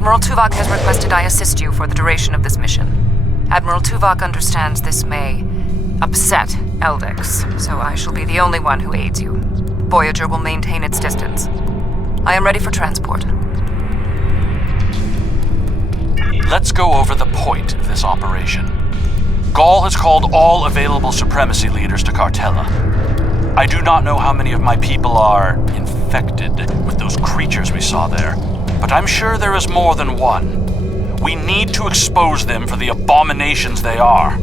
Admiral Tuvok has requested I assist you for the duration of this mission. Admiral Tuvok understands this may upset Eldex, so I shall be the only one who aids you. Voyager will maintain its distance. I am ready for transport. Let's go over the point of this operation. Ghaul has called all available supremacy leaders to Cartella. I do not know how many of my people are infected with those creatures we saw there, but I'm sure there is more than one. We need to expose them for the abominations they are.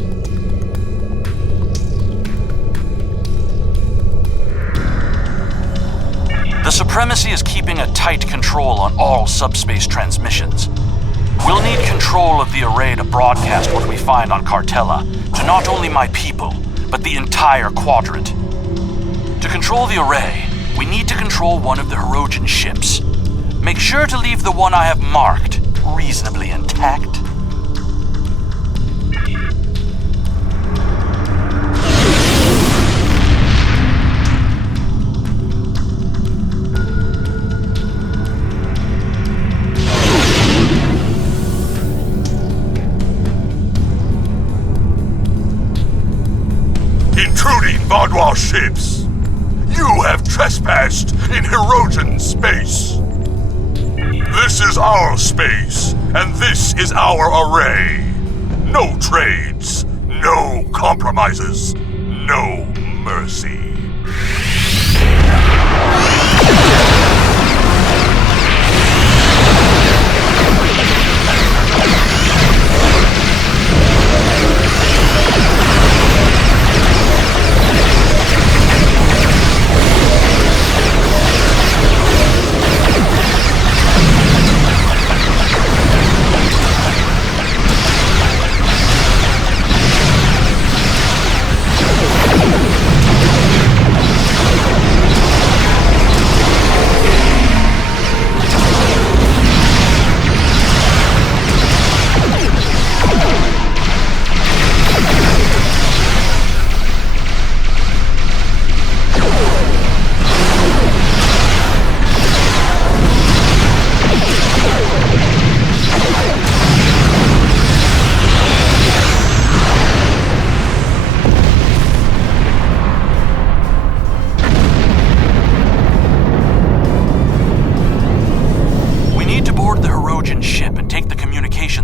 The Supremacy is keeping a tight control on all subspace transmissions. We'll need control of the array to broadcast what we find on Cartella to not only my people, but the entire quadrant. To control the array, we need to control one of the Hirogen ships. Make sure to leave the one I have marked reasonably intact. Intruding Vaudouar ships! You have trespassed in Hirogen space! This is our space, and this is our array. No trades, no compromises, no mercy.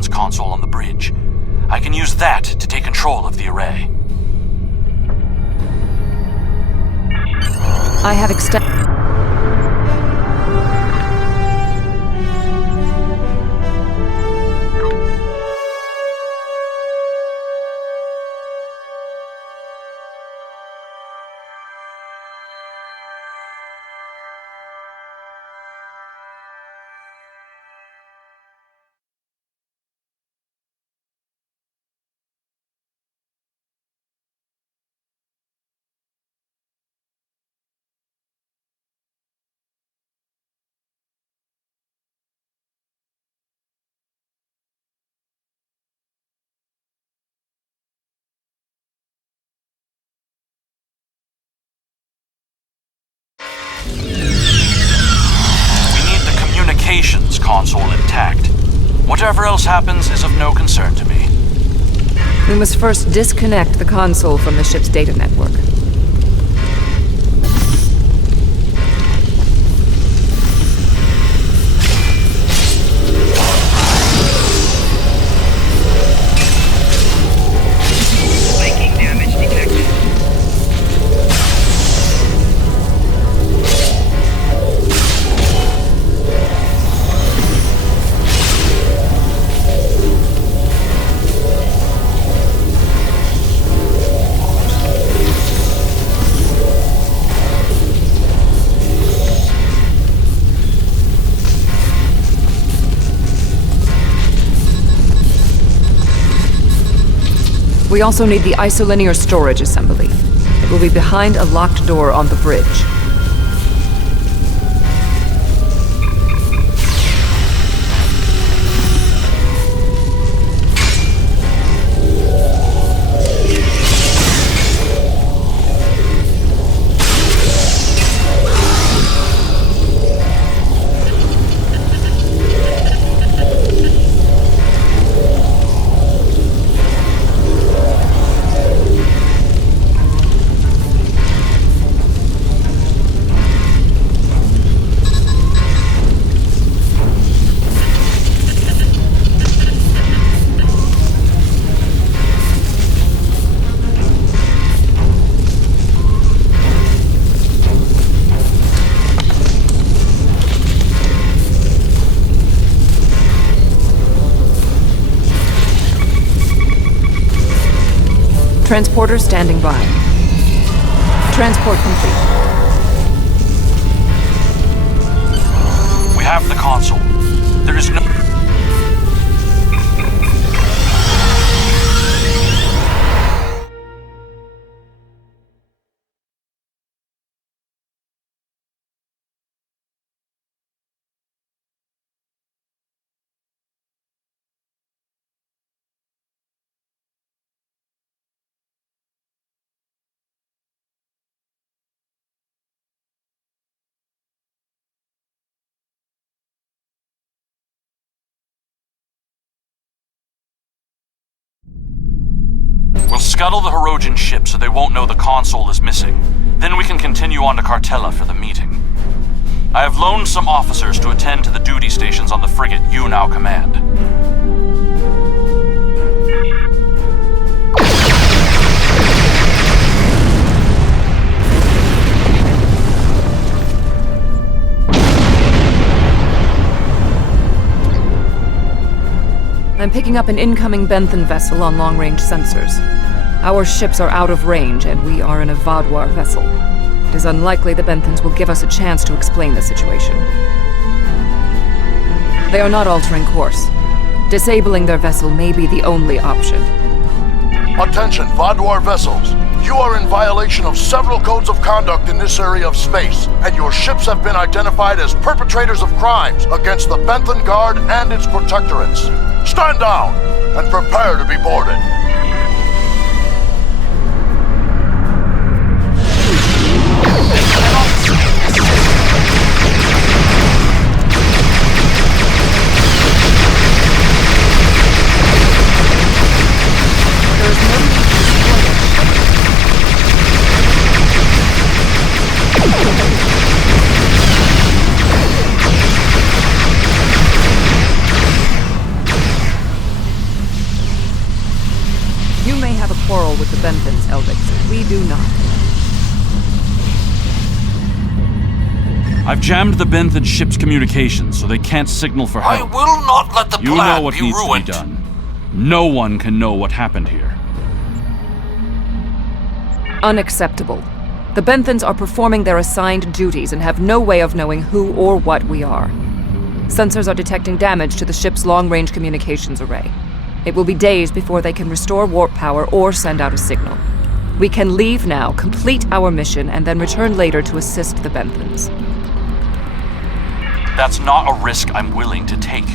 Console on the bridge. I can use that to take control of the array. I have extended. Console intact. Whatever else happens is of no concern to me. We must first disconnect the console from the ship's data network. Flanking damage detected. We also need the isolinear storage assembly. It will be behind a locked door on the bridge. Transporter standing by. Transport complete. We have the console. There is no... We'll scuttle the Hirogen ship so they won't know the console is missing. Then we can continue on to Cartella for the meeting. I have loaned some officers to attend to the duty stations on the frigate you now command. I'm picking up an incoming Benthan vessel on long-range sensors. Our ships are out of range, and we are in a Vaadwaur vessel. It is unlikely the Benthans will give us a chance to explain the situation. They are not altering course. Disabling their vessel may be the only option. Attention, Vaadwaur vessels. You are in violation of several codes of conduct in this area of space, and your ships have been identified as perpetrators of crimes against the Benthan Guard and its protectorates. Stand down and prepare to be boarded. You may have a quarrel with the Benthans, Eldix. We do not. I've jammed the Benthan ship's communications so they can't signal for help. I will not let the You know plan what be needs ruined. to be done. No one can know what happened here. Unacceptable. The Benthans are performing their assigned duties and have no way of knowing who or what we are. Sensors are detecting damage to the ship's long-range communications array. It will be days before they can restore warp power or send out a signal. We can leave now, complete our mission, and then return later to assist the Benthans. That's not a risk I'm willing to take.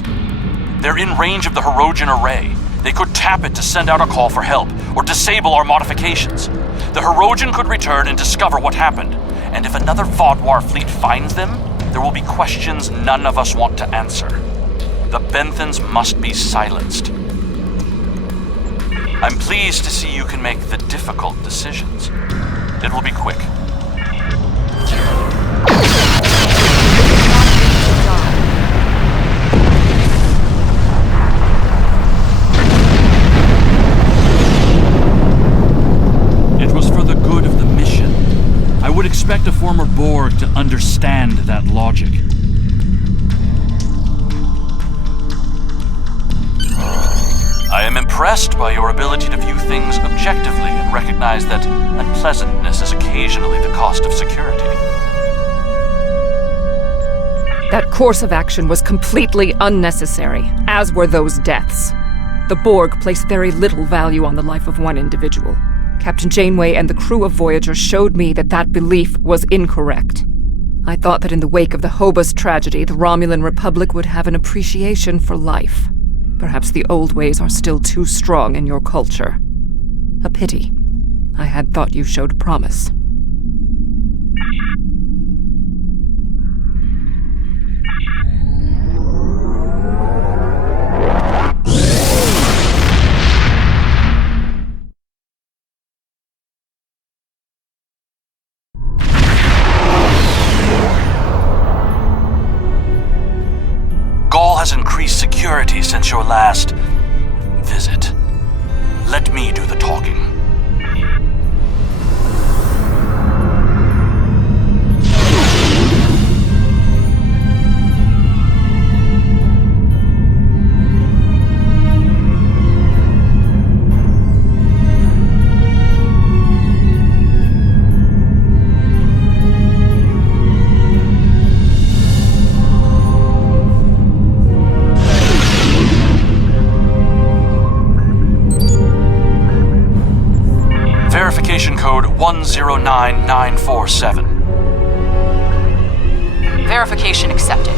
They're in range of the Hirogen array. They could tap it to send out a call for help, or disable our modifications. The Hirogen could return and discover what happened. And if another Vaadwaur fleet finds them, there will be questions none of us want to answer. The Benthans must be silenced. I'm pleased to see you can make the difficult decisions. It will be quick. It was for the good of the mission. I would expect a former Borg to understand that logic. I am impressed by your ability to view things objectively and recognize that unpleasantness is occasionally the cost of security. That course of action was completely unnecessary, as were those deaths. The Borg placed very little value on the life of one individual. Captain Janeway and the crew of Voyager showed me that that belief was incorrect. I thought that in the wake of the Hobus tragedy, the Romulan Republic would have an appreciation for life. Perhaps the old ways are still too strong in your culture. A pity. I had thought you showed promise. Has increased security since your last visit. Let me do the talking. Verification code 109947. Verification accepted.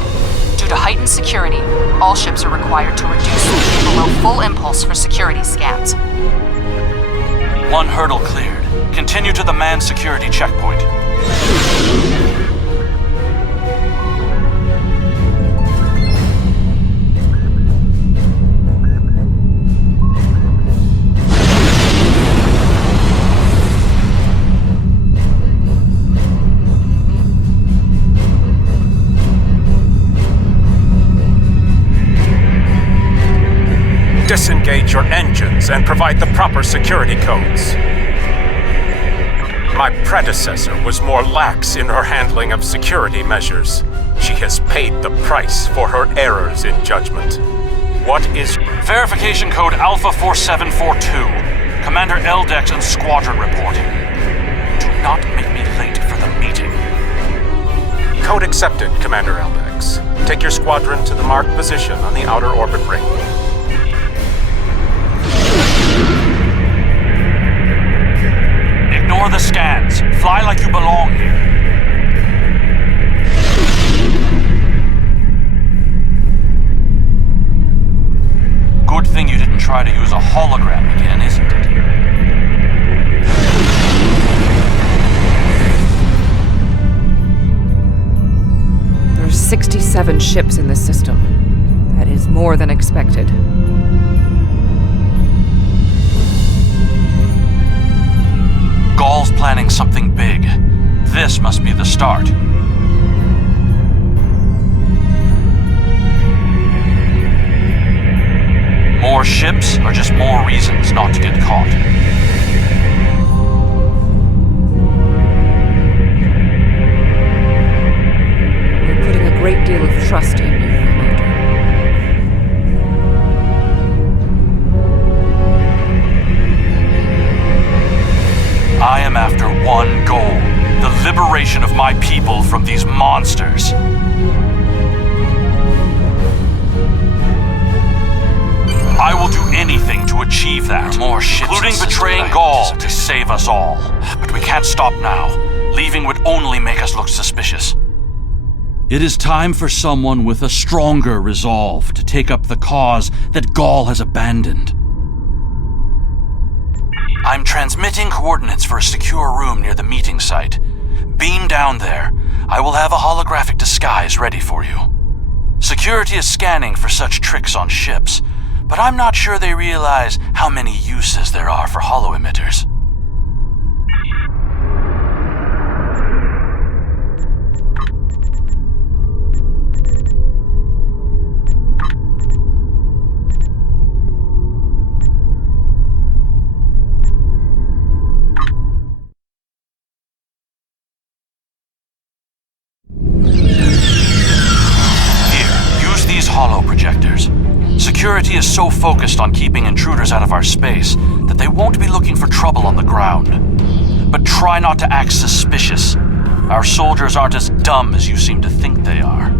Due to heightened security, all ships are required to reduce speed below full impulse for security scans. One hurdle cleared. Continue to the manned security checkpoint. Disengage your engines and provide the proper security codes. My predecessor was more lax in her handling of security measures. She has paid the price for her errors in judgment. What is... Verification code Alpha 4742. Commander Eldex and squadron reporting. Do not make me late for the meeting. Code accepted, Commander Eldex. Take your squadron to the marked position on the outer orbit ring. Ignore the scans. Fly like you belong here. Good thing you didn't try to use a hologram again, isn't it? There are 67 ships in this system. That is more than expected. Gaul's planning something big. This must be the start. More ships are just more reasons not to get caught. We're putting a great deal of trust in you, Commander. I am after one goal, the liberation of my people from these monsters. I will do anything to achieve that, including betraying Gaul to save us all. But we can't stop now. Leaving would only make us look suspicious. It is time for someone with a stronger resolve to take up the cause that Gaul has abandoned. I'm transmitting coordinates for a secure room near the meeting site. Beam down there. I will have a holographic disguise ready for you. Security is scanning for such tricks on ships, but I'm not sure they realize how many uses there are for holo-emitters. Holo projectors. Security is so focused on keeping intruders out of our space that they won't be looking for trouble on the ground. But try not to act suspicious. Our soldiers aren't as dumb as you seem to think they are.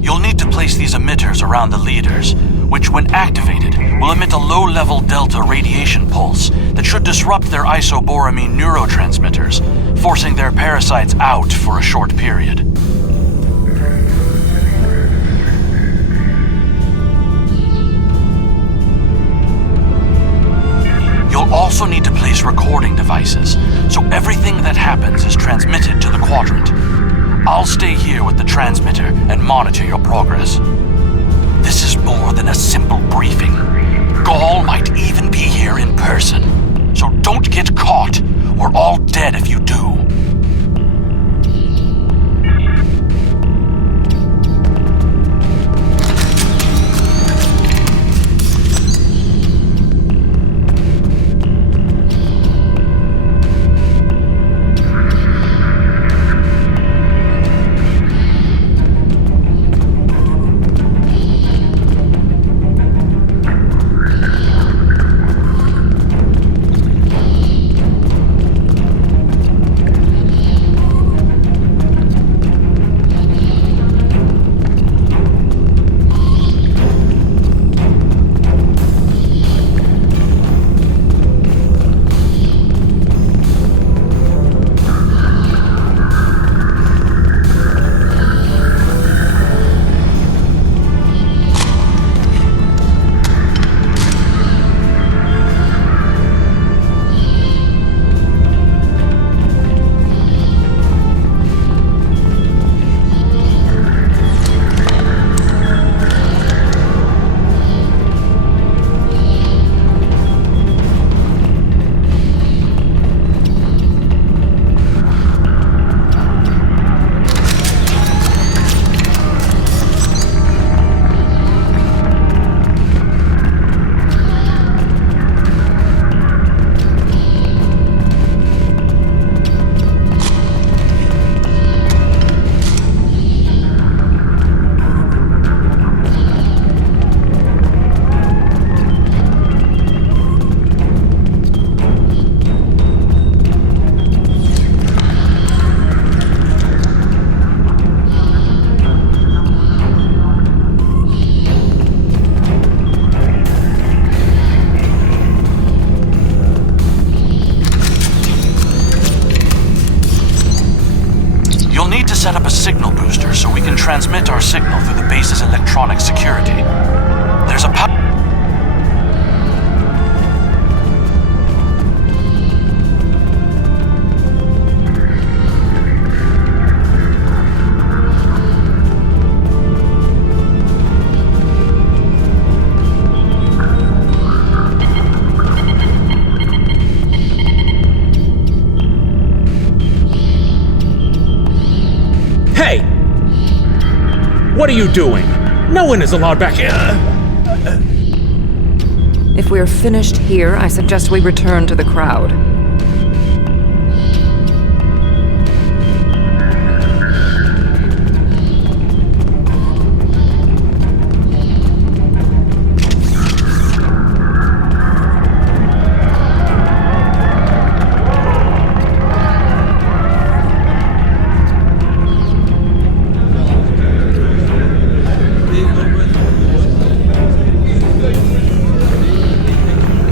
You'll need to place these emitters around the leaders, which when activated will emit a low-level delta radiation pulse that should disrupt their isoboramine neurotransmitters, forcing their parasites out for a short period. You'll also need to place recording devices, so everything that happens is transmitted to the quadrant. I'll stay here with the transmitter and monitor your progress. This is more than a simple briefing. Gaul might even be here in person, so don't get caught. We're all dead if you do. transmit our signal through the base's electronic security. There's a Hey! What are you doing? No one is allowed back here. If we're finished here, I suggest we return to the crowd.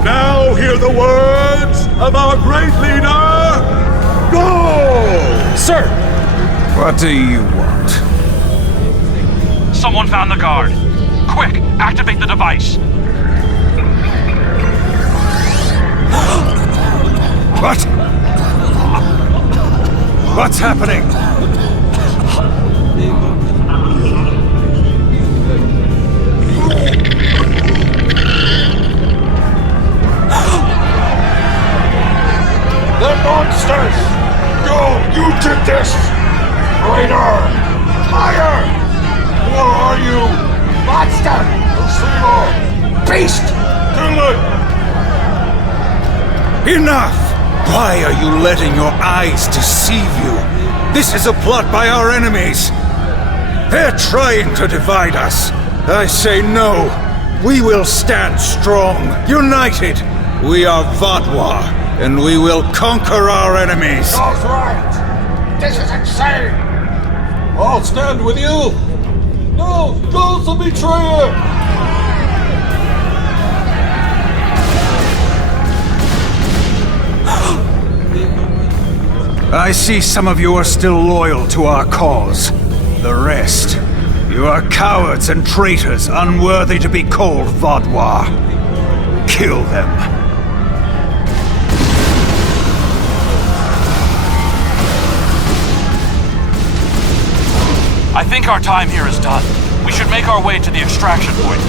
Now hear the words of our great leader. Go! Sir! What do you want? Someone found the guard. Quick, activate the device. What? What's happening? They're monsters! Go! You did this! Traitor! Liar! Who are you? Monster! Deceiver! Beast! Kill it! Enough! Why are you letting your eyes deceive you? This is a plot by our enemies. They're trying to divide us. I say no. We will stand strong, united. We are Vodwar, and we will conquer our enemies. That's right! This is insane! I'll stand with you! No! Go's the betrayer! I see some of you are still loyal to our cause. The rest, you are cowards and traitors unworthy to be called Vodwar. Kill them. I think our time here is done. We should make our way to the extraction point.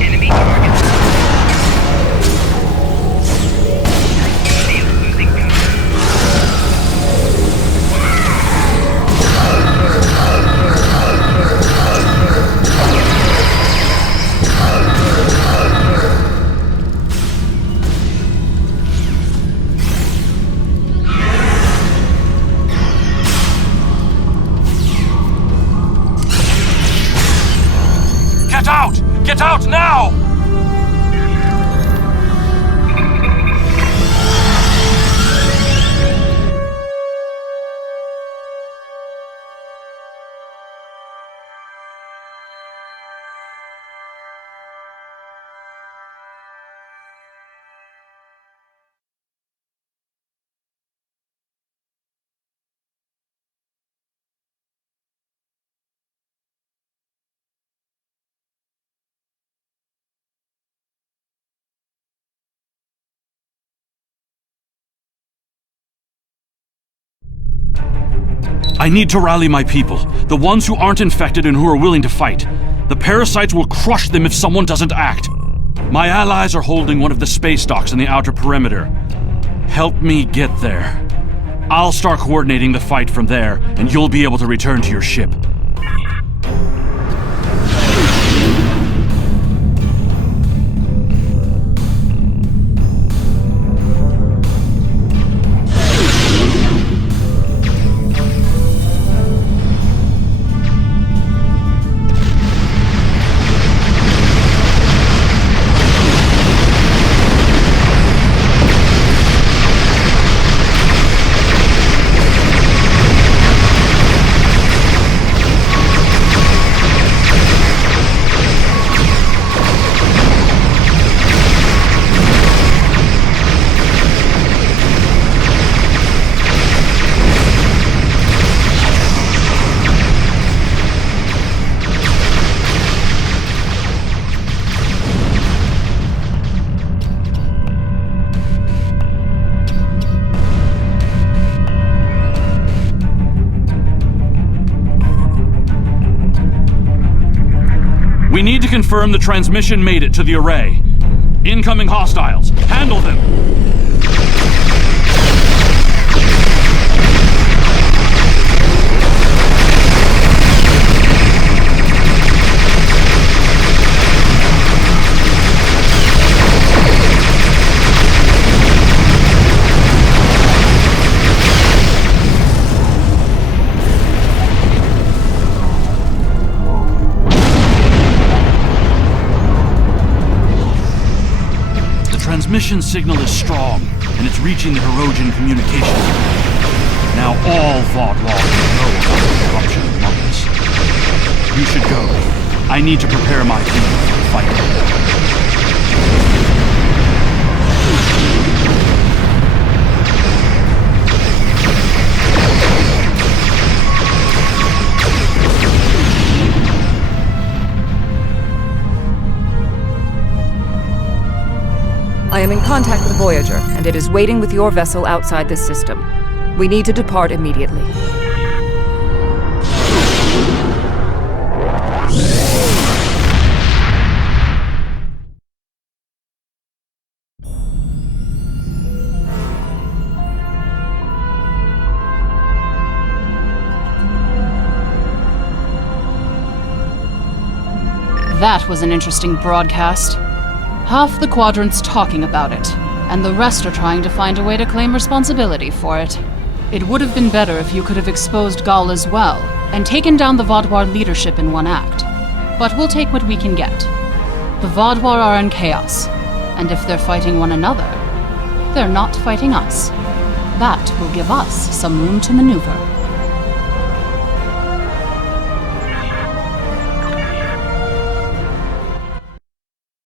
Enemy target. They are losing cover. Get out! Get out now! I need to rally my people, the ones who aren't infected and who are willing to fight. The parasites will crush them if someone doesn't act. My allies are holding one of the space docks in the outer perimeter. Help me get there. I'll start coordinating the fight from there, and you'll be able to return to your ship. confirm the transmission made it to the array. Incoming hostiles. Handle them! Transmission signal is strong, and it's reaching the Hirogen communications. Now all Vaudwall will know about the corruption of Marcus. You should go. I need to prepare my team for the fight. I am in contact with Voyager, and it is waiting with your vessel outside this system. We need to depart immediately. That was an interesting broadcast. Half the quadrant's talking about it, and the rest are trying to find a way to claim responsibility for it. It would have been better if you could have exposed Gall as well, and taken down the Vaudwar leadership in one act. But we'll take what we can get. The Vaudwar are in chaos, and if they're fighting one another, they're not fighting us. That will give us some room to maneuver.